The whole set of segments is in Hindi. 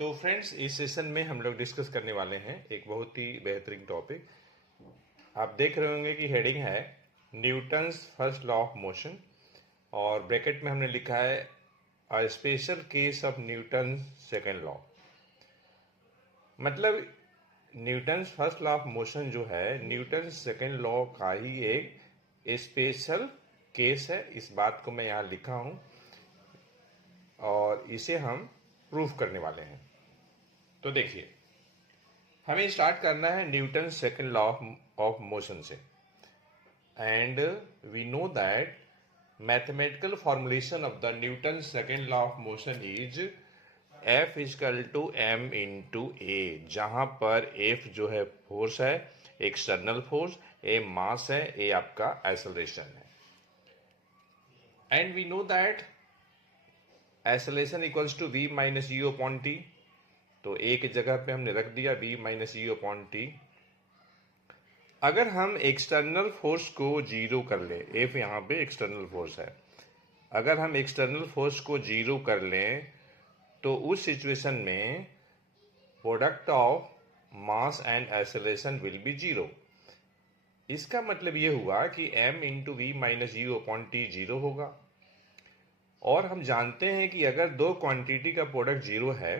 तो फ्रेंड्स, इस सेशन में हम लोग डिस्कस करने वाले हैं एक बहुत ही बेहतरीन टॉपिक। आप देख रहे होंगे कि हेडिंग है Newton's first law of motion, और ब्रैकेट में हमने लिखा है a special case of Newton's second law. मतलब Newton's first law of motion जो है न्यूटन्स सेकेंड लॉ का ही एक स्पेशल केस है। इस बात को मैं यहाँ लिखा हूँ और इसे हम प्रूफ करने वाले हैं। तो देखिए, हमें स्टार्ट करना है Newton second law of motion से। And we know that mathematical formulation of the Newton second law of motion is F equal to m into a, जहां पर F जो है फोर्स है, एक्सटर्नल फोर्स, A मास है, A आपका एक्सेलरेशन है। And we know that acceleration equals to v minus u upon t. तो ए की जगह पे हमने रख दिया v minus u upon t. अगर हम एक्सटर्नल फोर्स को जीरो कर ले, एफ यहाँ पे एक्सटर्नल फोर्स है, अगर हम एक्सटर्नल फोर्स को जीरो कर लें तो उस सिचुएशन में product of mass and acceleration will be zero. इसका मतलब ये हुआ कि m into v minus u upon t zero होगा। और हम जानते हैं कि अगर दो क्वांटिटी का प्रोडक्ट जीरो है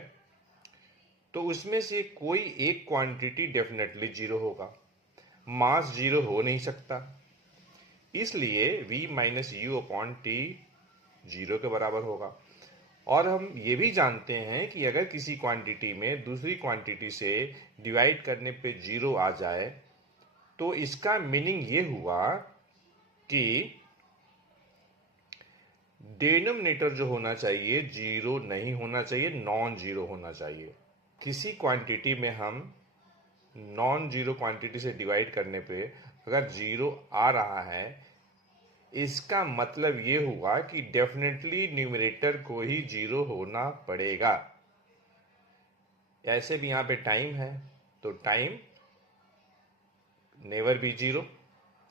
तो उसमें से कोई एक क्वांटिटी डेफिनेटली जीरो होगा, मास जीरो हो नहीं सकता। इसलिए v minus u upon t zero के बराबर होगा। और हम ये भी जानते हैं कि अगर किसी क्वांटिटी में दूसरी क्वांटिटी से डिवाइड करने पे जीरो आ जाए तो इसका मीनिंग ये हुआ कि डिनोमिनेटर जो होना चाहिए जीरो नहीं होना चाहिए, नॉन जीरो होना चाहिए। किसी क्वांटिटी में हम नॉन जीरो क्वांटिटी से डिवाइड करने पे अगर जीरो आ रहा है, इसका मतलब ये हुआ कि डेफिनेटली न्यूमरेटर को ही जीरो होना पड़ेगा। ऐसे भी यहाँ पे टाइम है तो टाइम नेवर बी जीरो,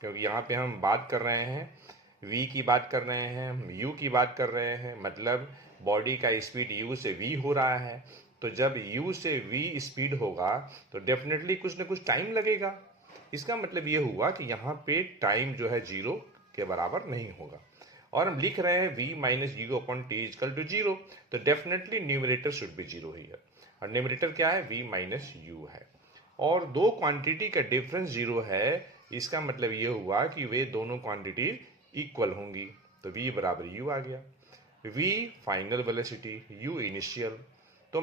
क्योंकि यहाँ पे हम बात कर रहे हैं v की बात कर रहे हैं, हम u की बात कर रहे हैं। मतलब बॉडी का स्पीड u से v हो रहा है, तो जब u से v स्पीड होगा तो डेफिनेटली कुछ ना कुछ टाइम लगेगा। इसका मतलब ये हुआ कि यहाँ पे टाइम जो है जीरो के बराबर नहीं होगा। और हम लिख रहे हैं v minus u upon t equal to zero, तो definitely numerator should be zero here. और न्यूमरेटर क्या है? v माइनस यू है। और दो क्वांटिटी का डिफरेंस जीरो है, इसका मतलब ये हुआ कि वे दोनों क्वांटिटी इक्वल होंगी। तो v बराबर u आ गया। v final velocity, u initial.